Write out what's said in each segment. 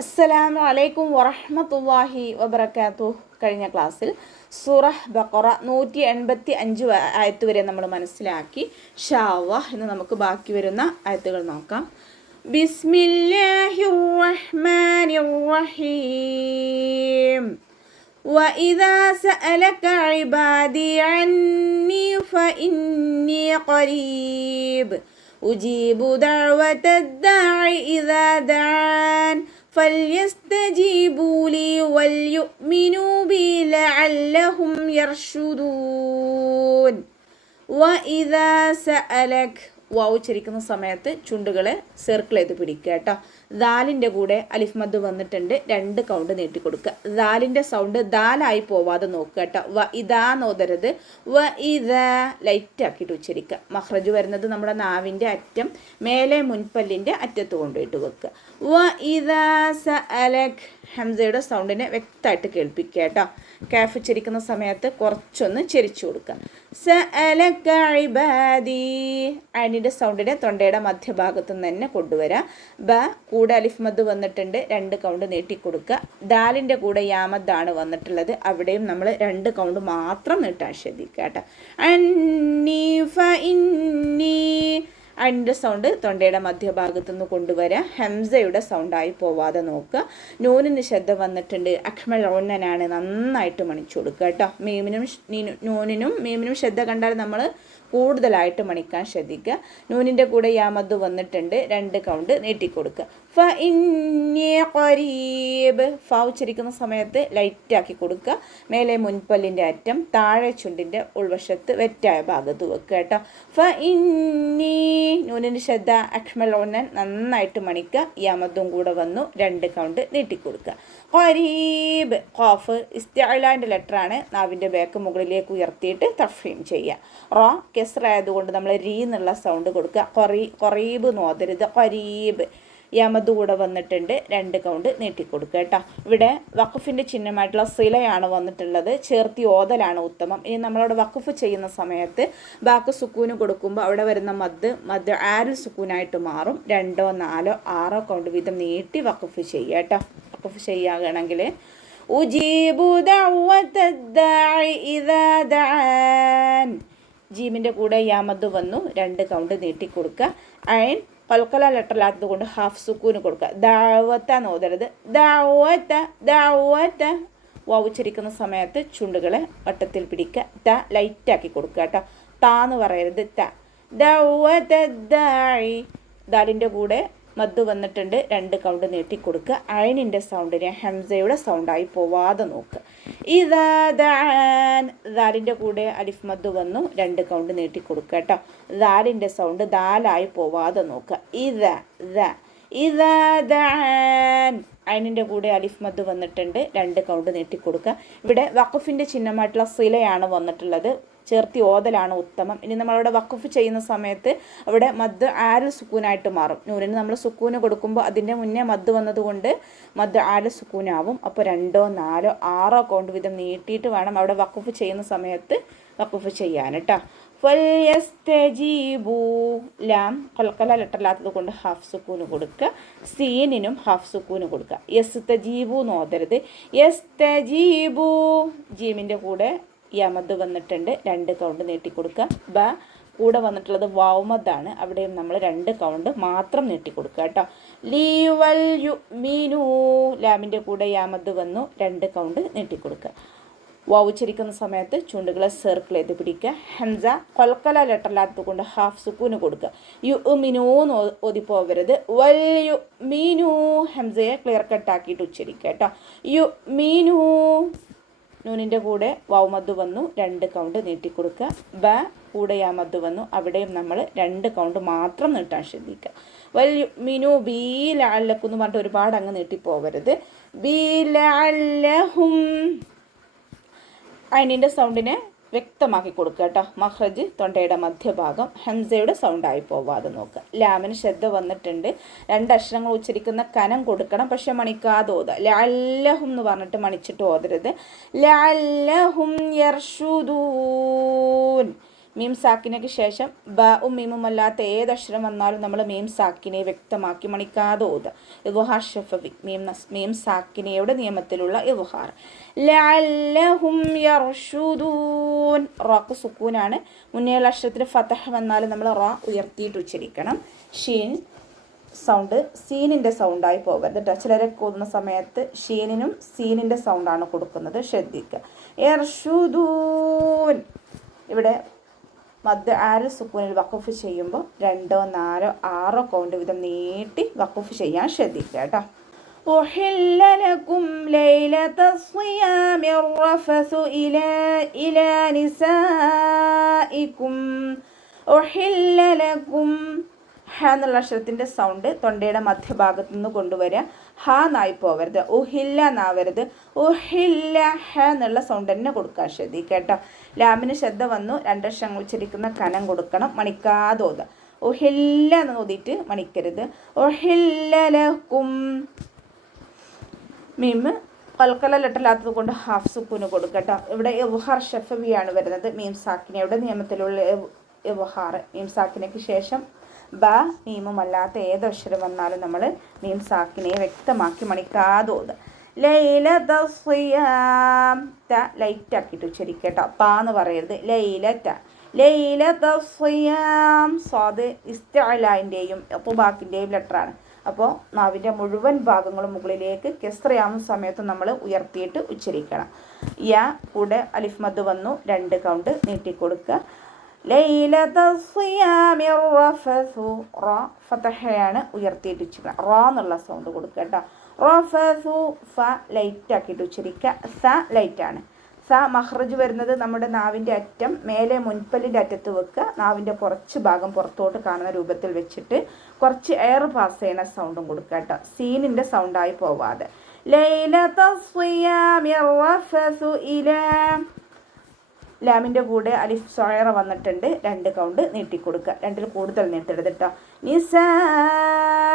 അസ്സലാമു അലൈക്കും വറഹ്മത്തുള്ളാഹി വബറകാതുഹു. കഴിഞ്ഞ ക്ലാസ്സിൽ സൂറഹ് ബഖറ 185 ആയത്ത് വരെ നമ്മൾ മനസ്സിലാക്കി. ഇൻഷാ അല്ലാഹ് ഇന്ന് നമുക്ക് ബാക്കി വരുന്ന ആയത്തുകൾ നോക്കാം. ബിസ്മില്ലാഹിർ റഹ്മാനിർ റഹീം. وإذا سألك عبادي عني فإني قريب أجيب دعوة الداع إذا دعان فليستجيبوا لي وليؤمنوا بي لعلهم يرشدون. وإذا سألك വാവ് ഉച്ചരിക്കുന്ന സമയത്ത് ചുണ്ടുകളെ സർക്കിൾ ചെയ്ത് പിടിക്കുക കേട്ടോ. ദാലിൻ്റെ കൂടെ അലിഫ് മദ് വന്നിട്ടുണ്ട്, 2 കൗണ്ട് നീട്ടിക്കൊടുക്കുക. ദാലിൻ്റെ സൗണ്ട് ദാലായി പോവാതെ നോക്കുക കേട്ടോ. വ ഇതാ നോതരുത്, വ ഇത ലൈറ്റ് ആക്കിയിട്ട് ഉച്ചരിക്കുക. മഹ്റജ് വരുന്നത് നമ്മുടെ നാവിൻ്റെ അറ്റം മേലെ മുൻപല്ലിൻ്റെ അറ്റത്ത് കൊണ്ടുപോയിട്ട് വെക്കുക. വ ഇതാ സഅലക് ഹംസയുടെ സൗണ്ടിനെ വ്യക്തമായിട്ട് കേൾപ്പിക്കുക കേട്ടോ. കാഫ് ഉച്ചരിക്കുന്ന സമയത്ത് കുറച്ചൊന്ന് ചെരിച്ചു കൊടുക്കുക. സഅലക ഇബാദി അനിൻ്റെ സൗണ്ടിനെ തൊണ്ടയുടെ മധ്യഭാഗത്തു നിന്ന് തന്നെ കൊണ്ടുവരാം. ബ കൂടെ അലിഫ് മദ് വന്നിട്ടുണ്ട്, 2 കൗണ്ട് നീട്ടിക്കൊടുക്കുക. ദാലിൻ്റെ കൂടെ യാമദ്ദാണ് വന്നിട്ടുള്ളത്, അവിടെയും നമ്മൾ 2 കൗണ്ട് മാത്രം നീട്ടാൻ ശ്രദ്ധിക്കുക കേട്ടോ. അന്നീ ഫഇന്നീ അതിൻ്റെ സൗണ്ട് തൊണ്ടയുടെ മധ്യഭാഗത്തു നിന്ന് കൊണ്ടുവരാം. ഹംസയുടെ സൗണ്ടായി പോവാതെ നോക്കുക. നൂനിന് ശ്രദ്ധ വന്നിട്ടുണ്ട്, അക്മൽ ഓന്നനാണ്, നന്നായിട്ട് മണിച്ചു കൊടുക്കുക കേട്ടോ. നൂനിനും മീമിനും ശ്രദ്ധ കണ്ടാൽ നമ്മൾ കൂടുതലായിട്ട് മണിക്കാൻ ശ്രദ്ധിക്കുക. നൂനിൻ്റെ കൂടെ യാമദ് വന്നിട്ടുണ്ട്, 2 കൗണ്ട് നീട്ടിക്കൊടുക്കുക. ഫ ഇന്നി ഖരീബ് ഫ ഉച്ചരിക്കുന്ന സമയത്ത് ലൈറ്റാക്കി കൊടുക്കുക. മേലെ മുൻപല്ലിൻ്റെ അറ്റം താഴെ ചുണ്ടിൻ്റെ ഉൾവശത്ത് വെറ്റായ ഭാഗത്ത് വെക്കുക കേട്ടോ. ഫ ഇന്നി നൂനിൻ്റെ ശ്രദ്ധ അക്മൽ ഓന്നൻ നന്നായിട്ട് മണിക്കുക. യാമദും കൂടെ വന്നു, 2 കൗണ്ട് നീട്ടിക്കൊടുക്കുക. ഖരീബ് ഖാഫ് ഇസ്തിഅലാൻ്റെ ലെറ്ററാണ്, നാവിൻ്റെ ബാക്ക് മുകളിലേക്ക് ഉയർത്തിയിട്ട് തഫ്ഹീം ചെയ്യുക. റ കെസ്റ ആയതുകൊണ്ട് നമ്മൾ രീ എന്നുള്ള സൗണ്ട് കൊടുക്കുക. ഖരീബ് നോതരുത്, ഖരീബ്. യമദ് കൂടെ വന്നിട്ടുണ്ട്, 2 കൗണ്ട് നീട്ടിക്കൊടുക്കുക കേട്ടോ. ഇവിടെ വഖഫിൻ്റെ ചിഹ്നമായിട്ടുള്ള സിലയാണ് വന്നിട്ടുള്ളത്, ചേർത്തി ഓതലാണ് ഉത്തമം. ഇനി നമ്മളവിടെ വഖഫ് ചെയ്യുന്ന സമയത്ത് ബാക്ക് സുക്കൂന് കൊടുക്കുമ്പോൾ അവിടെ വരുന്ന മദ് ആരിൽ സുക്കൂനായിട്ട് മാറും. 2, 4, 6 കൗണ്ട് വീതം നീട്ടി വഖഫ് ചെയ്യുക കേട്ടോ. വഖഫ് ചെയ്യുകയാണെങ്കിൽ ഉജീബു ദഅവത്തദ്ദാഇ ഇദാ ദഅൻ ജീമിൻ്റെ കൂടെ യാമദ് വന്നു, 2 കൗണ്ട് നീട്ടിക്കൊടുക്കുക. ഐൻ കൽക്കല ലെറ്ററിലാത്തത് കൊണ്ട് ഹാഫ് സുക്കൂന് കൊടുക്കുക. ദഅവത്ത നോതരുത്, ദഅവത്ത ദഅവത്ത വാവ് ഉച്ചരിക്കുന്ന സമയത്ത് ചുണ്ടുകളെ വട്ടത്തിൽ പിടിക്കുക. ത ലൈറ്റാക്കി കൊടുക്കുക കേട്ടോ. താന്ന് പറയരുത്, ത. ദഅവത്തദ്ദാഇ ദാലിൻ്റെ കൂടെ മദ് വന്നിട്ടുണ്ട്, 2 കൗണ്ട് നീട്ടിക്കൊടുക്കുക. ഐനിൻ്റെ സൗണ്ടിനെ ഹംസയുടെ സൗണ്ടായി പോവാതെ നോക്കുക. ഇദാ ദഅൻ ദാലിൻ്റെ കൂടെ അലിഫ് മദ് വന്നു, 2 കൗണ്ട് നീട്ടിക്കൊടുക്കുക കേട്ടോ. ദാലിൻ്റെ സൗണ്ട് ദാലായി പോവാതെ നോക്കുക. ഇദാ ദഅൻ ഐനിൻ്റെ കൂടെ അലിഫ് മദ് വന്നിട്ടുണ്ട്, 2 കൗണ്ട് നീട്ടിക്കൊടുക്കുക. ഇവിടെ വഖഫിൻ്റെ ചിഹ്നമായിട്ടുള്ള സിലയാണ് വന്നിട്ടുള്ളത്, ചേർത്തി ഓതലാണ് ഉത്തമം. ഇനി നമ്മളവിടെ വഖഫ് ചെയ്യുന്ന സമയത്ത് അവിടെ മദ് ആരിൽ സുക്കൂനായിട്ട് മാറും. നൂറിന് നമ്മൾ സുക്കൂന് കൊടുക്കുമ്പോൾ അതിൻ്റെ മുന്നേ മദ് വന്നതുകൊണ്ട് മദ് ആരിൽ സുക്കൂനാവും. അപ്പോൾ 2, 4, 6 കൗണ്ട് വീതം നീട്ടിയിട്ട് വേണം അവിടെ വഖഫ് ചെയ്യുന്ന സമയത്ത് വഖഫ് ചെയ്യാൻ കേട്ടോ. ഫൽയസ്തജീബൂ ലാം ഖൽഖല ലെറ്ററിലാത്തത് കൊണ്ട് ഹാഫ് സുക്കൂന് കൊടുക്കുക. സീനിനും ഹാഫ് സുക്കൂന് കൊടുക്കുക. യസ്തജീബു നോതരുത്, യസ്തജീബു ജീമിൻ്റെ കൂടെ യമദ് വന്നിട്ടുണ്ട്, 2 കൗണ്ട് നീട്ടിക്കൊടുക്കുക. ബ കൂടെ വന്നിട്ടുള്ളത് വാവുമദ്ദാണ്, അവിടെയും നമ്മൾ 2 കൗണ്ട് മാത്രം നീട്ടിക്കൊടുക്കുക കേട്ടോ. ലീ വൽ യുഅ്മിനൂ ലാമിൻ്റെ കൂടെ യാമദ് വന്നു, 2 കൗണ്ട് നീട്ടിക്കൊടുക്കുക. വാവ് ഉച്ചരിക്കുന്ന സമയത്ത് ചുണ്ടുകളെ സർക്കിൾ ചെയ്ത് പിടിക്കുക. ഹംസ കൊൽക്കല ലെറ്ററിലാത്തത് കൊണ്ട് ഹാഫ് സുക്കൂന് കൊടുക്കുക. യുഅ്മിനൂ ഓതിപ്പോവരുത്, വൽ യുഅ്മിനൂ ഹംസയെ ക്ലിയർ കട്ടാക്കിയിട്ട് ഉച്ചരിക്കുക കേട്ടോ. യുഅ്മിനൂ നൂനിൻ്റെ കൂടെ വാവുമദ് വന്നു, 2 കൗണ്ട് നീട്ടിക്കൊടുക്കുക. ബ കൂടെ യാമദ് വന്നു, അവിടെയും നമ്മൾ 2 കൗണ്ട് മാത്രം നീട്ടാൻ ശ്രദ്ധിക്കുക. വൽ യുഅ്മിനൂ ബി ലഅല്ലക്കും എന്ന് പറഞ്ഞിട്ട് ഒരുപാട് അങ്ങ് നീട്ടിപ്പോവരുത്. ബി ലഅല്ലഹും ഐനിൻ്റെ സൗണ്ടിനെ വ്യക്തമാക്കി കൊടുക്കുക കേട്ടോ. മഹ്റജ് തൊണ്ടയുടെ മധ്യഭാഗം ഹംസയുടെ സൗണ്ടായി പോവാതെ നോക്കുക. ലാമിന് ശ്രദ്ധ വന്നിട്ടുണ്ട്, 2 അക്ഷരങ്ങൾ ഉച്ചരിക്കുന്ന കനം കൊടുക്കണം, പക്ഷെ മണിക്കാതെ ഓതുക. ലഅല്ലഹും എന്ന് പറഞ്ഞിട്ട് മണിച്ചിട്ട് ഓതരുത്. ലഅല്ലഹും യർഷുദൂൻ മീം സാക്കിനയ്ക്ക് ശേഷം ബഉം മീമും അല്ലാത്ത ഏതക്ഷരം വന്നാലും നമ്മൾ മീം സാക്കിനെ വ്യക്തമാക്കി മണിക്കാതെ ഓതുക. ഇദ്ഹാർ ഷഫവി, മീം സാക്കിനയുടെ നിയമത്തിലുള്ള ഇദ്ഹാർ. ലഅല്ലഹും യർഷുദൂൻ, റാക്ക് സുക്കൂനാണ്. മുന്നേയുള്ള അക്ഷരത്തിൽ ഫതഹ് വന്നാൽ നമ്മൾ റാ ഉയർത്തിയിട്ട് ഉച്ചരിക്കണം. ഷീൻ സൗണ്ട് സീനിൻ്റെ സൗണ്ടായി പോകരുത് കേട്ടോ. ചിലരൊക്കെ ഓതുന്ന സമയത്ത് ഷീനിനും സീനിൻ്റെ സൗണ്ടാണ് കൊടുക്കുന്നത്, ശ്രദ്ധിക്കുക. യർഷുദൂൻ, ഇവിടെ മദ് ആര് സുക്കൂനിൽ വഖഫ് ചെയ്യുമ്പോൾ 2, 4, 6 കൗണ്ട് വീതം നീട്ടി വഖഫ് ചെയ്യാൻ ശ്രദ്ധിക്കുക കേട്ടോ. أحل لكم ليلة الصيام الرفث إلى نسائكم. أحل لكم, ഹ എന്നുള്ള അക്ഷരത്തിൻ്റെ സൗണ്ട് തൊണ്ടയുടെ മധ്യഭാഗത്തു നിന്ന് കൊണ്ടുവരിക. ഹ എന്നായി പോവരുത്, ഉഹില്ല എന്നാവരുത്. ഉഹില്ല, ഹ എന്നുള്ള സൗണ്ട് തന്നെ കൊടുക്കാൻ ശ്രദ്ധിക്കുക കേട്ടോ. ലാമിന് ശ്രദ്ധ വന്നു, 2 അക്ഷരങ്ങൾ ഉച്ചരിക്കുന്ന കനം കൊടുക്കണം, മണിക്കാതെ ഓതുക. ഉഹില്ല എന്ന് ഓതിയിട്ട് മണിക്കരുത്. ഉഹില്ല ലക്കും, മീം കൽക്കല ലെട്ടലാത്തത് കൊണ്ട് ഹാഫ് സുക്കൂന് കൊടുക്കട്ടോ. ഇവിടെ ഇദ്ഹാർ ഷഫവിയാണ് വരുന്നത്. മീം സാക്കിനയുടെ നിയമത്തിലുള്ള ഇദ്ഹാർ. മീം സാക്കിനയ്ക്ക് ശേഷം ബ മീമും അല്ലാത്ത ഏതക്ഷരം വന്നാലും നമ്മൾ മീം സാക്കിനെ വ്യക്തമാക്കി മണിക്കാതെ ഓതുക. ലൈലത സിയാം, ത ലൈറ്റ് ആക്കിയിട്ട് ഉച്ചരിക്കട്ടോ, താ എന്ന് പറയരുത്. ലൈലത, ലൈലത സിയാം. സ്വാദ് ഇസ്തിഅലാൻ്റെയും ഇത്ബാഖിൻ്റെയും ലെറ്ററാണ്. അപ്പോൾ നാവിൻ്റെ മുഴുവൻ ഭാഗങ്ങളും മുകളിലേക്ക് കെസ്റയാവുന്ന സമയത്ത് നമ്മൾ ഉയർത്തിയിട്ട് ഉച്ചരിക്കണം. യ കൂടെ അലിഫ് മദ് വന്നു, 2 കൗണ്ട് നീട്ടിക്കൊടുക്കുക. ലൈലത സിയാമി റഫസു, റ ഫതഹയാണ് ഉയർത്തിയിട്ട് ഉച്ചരിക്കുക. റ എന്നുള്ള സൗണ്ട് കൊടുക്കുക കേട്ടോ. റഫസു, ഫ ലൈറ്റ് ആക്കിയിട്ട് ഉച്ചരിക്കുക. സ ലൈറ്റാണ്. സ മഹ്റജ് വരുന്നത് നമ്മുടെ നാവിൻ്റെ അറ്റം മേലെ മുൻപല്ലിൻ്റെ അറ്റത്ത് വെക്കുക. നാവിൻ്റെ കുറച്ച് ഭാഗം പുറത്തോട്ട് കാണുന്ന രൂപത്തിൽ വെച്ചിട്ട് കുറച്ച് എയർ പാസ് ചെയ്യണ സൗണ്ടും കൊടുക്കുക കേട്ടോ, സീനിൻ്റെ സൗണ്ടായി പോവാതെ. ലൈലത സിയാമി റഫസു ഇലാ, ലാമിൻ്റെ കൂടെ അലിഫ് സൊയറ വന്നിട്ടുണ്ട്, 2 കൗണ്ട് നീട്ടിക്കൊടുക്കുക. 2ൽ കൂടുതൽ നീട്ടരുത് കേട്ടോ. നിസാഇക്കും,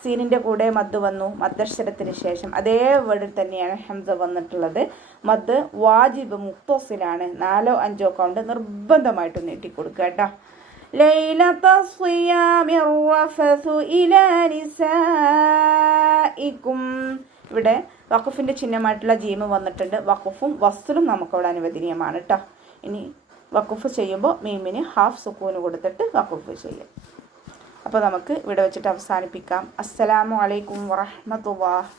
സീനിൻ്റെ കൂടെ മദ് വന്നു. മദ്ദക്ഷരത്തിന് ശേഷം അതേ വേർഡിൽ തന്നെയാണ് ഹംസ വന്നിട്ടുള്ളത്. മദ് വാജിബ് മുക്തസിലാണ്. 4, 5 കൗണ്ട് നിർബന്ധമായിട്ട് നീട്ടിക്കൊടുക്കുക കേട്ടോ. ലൈലത സിയാമി റഫസു ഇലാ നിസാഇക്കും, ഇവിടെ വഖഫിൻ്റെ ചിഹ്നമായിട്ടുള്ള ജീമ് വന്നിട്ടുണ്ട്. വഖഫും വസ്ലും നമുക്കവിടെ അനുവദനീയമാണ് കേട്ടോ. ഇനി വഖഫ് ചെയ്യുമ്പോൾ മീമിന് ഹാഫ് സുക്കൂന് കൊടുത്തിട്ട് വഖഫ് ചെയ്യും. അപ്പോൾ നമുക്ക് ഇവിടെ വെച്ചിട്ട് അവസാനിപ്പിക്കാം. അസ്സലാമു അലൈക്കും വറഹ്മത്തുള്ളാഹി.